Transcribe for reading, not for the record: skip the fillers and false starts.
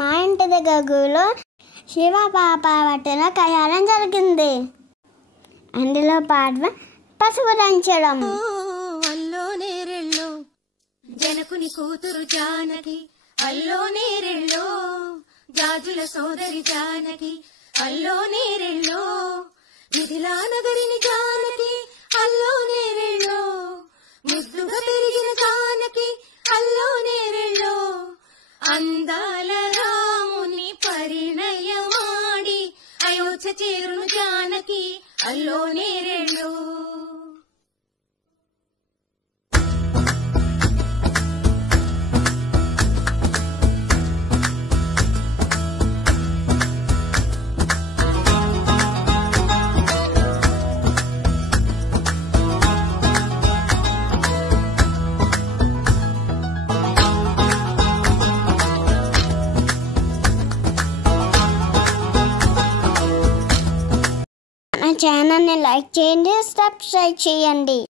మా ఇంటి దగ్గరలో శివ పార్వతుల కళ్యాణం జరిగింది. అందులో పాట పసుపు దంచడం. అల్లో నేరెళ్ళో జనకుని కూతురు జానకి, అల్లో నేరెళ్ళో జాజుల సోదరి జానకి, అల్లో నేరెళ్ళో మిథిలా నగరిని జానకి, అల్లో నేరెళ్ళో ముద్దుగా పెరిగిన జానకి, అల్లో నేరెళ్ళో అందాల రాముని పరిణయమాడి అయోధ్య చేరును జానకి, అల్లో నేరెళ్ళో. ఛానల్ని లైక్ చేయండి, సబ్స్క్రైబ్ చేయండి.